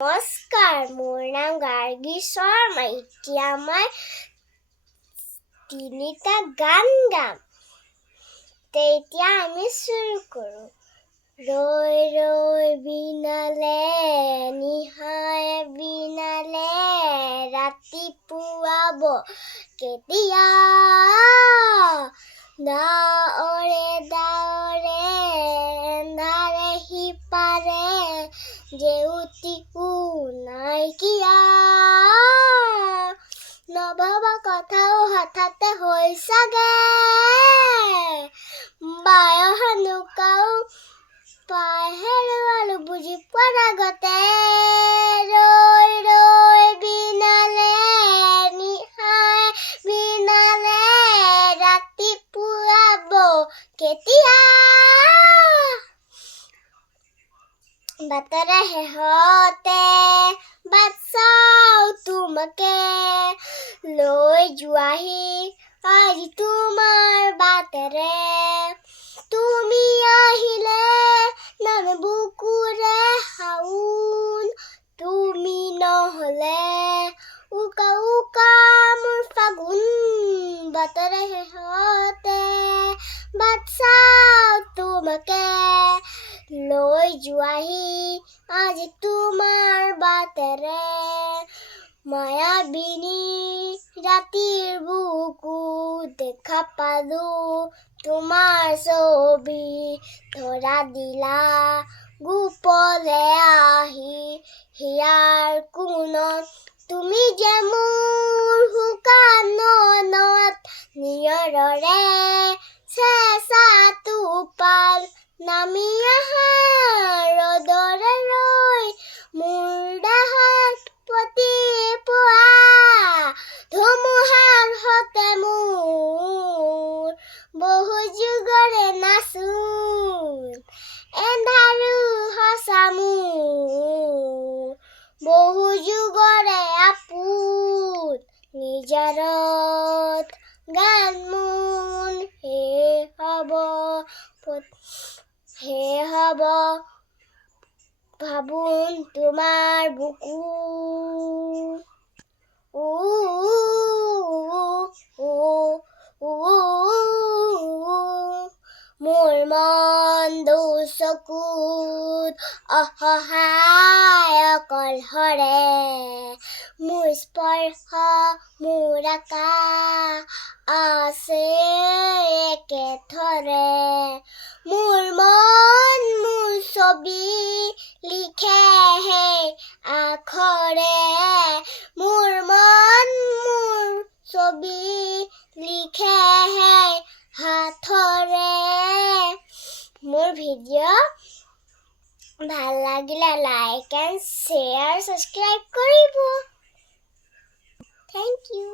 নমস্কাৰ, মোৰ নাম গাৰ্গী শৰ্মা। এতিয়া মই 3টা গান গাম। তেতিয়া আমি শুৰু কৰোঁ। ৰৈ ৰৈ বিনালে নিহাই বিনালে ৰাতিপুৱাব কেতিয়া ডাৱৰে এন্ধাৰে সিপাৰে জেউতিকো নাইকিয়া নভবা কথাও হঠাতে হৈ চাগে বায়হানুকাও পাই হেৰুৱালো বুজি পোৱাৰ আগতে ৰৈ ৰৈ বিনালে নিহাই বিনালে ৰাতিপুৱাব কেতিয়া বাটৰে শেহতে বাট চাওঁ তোমাকে লৈ যোৱাহি আজি তোমাৰ বাটেৰে তুমি আহিলে নামে বুকুৰে শাওন তুমি নহলে উকা উকা মোৰ ফাগুন বাটৰে শেহতে বাট চাওঁ তোমাকে লৈ যোৱাহি আজি তোমাৰ বাটেৰে মায়াবিনী ৰাতিৰ বুকু দেখা পালো তোমাৰ ছবি ধৰা দিলা গোপলে আহি হিয়াৰ কোণত তুমি যে মোৰ শুকান নয়নত নিয়ৰৰে চেঁচা টোপাল নামি আহা ৰ'দৰে ৰৈ মোৰ দেহত প্ৰতিপুৱা ধুমুহাৰ সতে মোৰ বহু যুগৰে নাচোন এন্ধাৰো সঁচা মোৰ বহু যুগৰে আপোন নিজৰত গান মোন হে হব ভাবোন তোমাৰ বুকু মোৰ মন দুচকুত অসহায় অকলশৰে মোৰ স্পৰ্শ মোৰ আকাশ আছে একেথৰে মোৰ মন মোৰ ছবি লিখে সেই আখৰে মোৰ মন মোৰ ছবি লিখে সেই হাতৰে মোৰ ভিডিঅ' ভাল লাগিলে লাইক এণ্ড শ্বেয়াৰ ছাবস্ক্ৰাইব কৰিব। Thank U.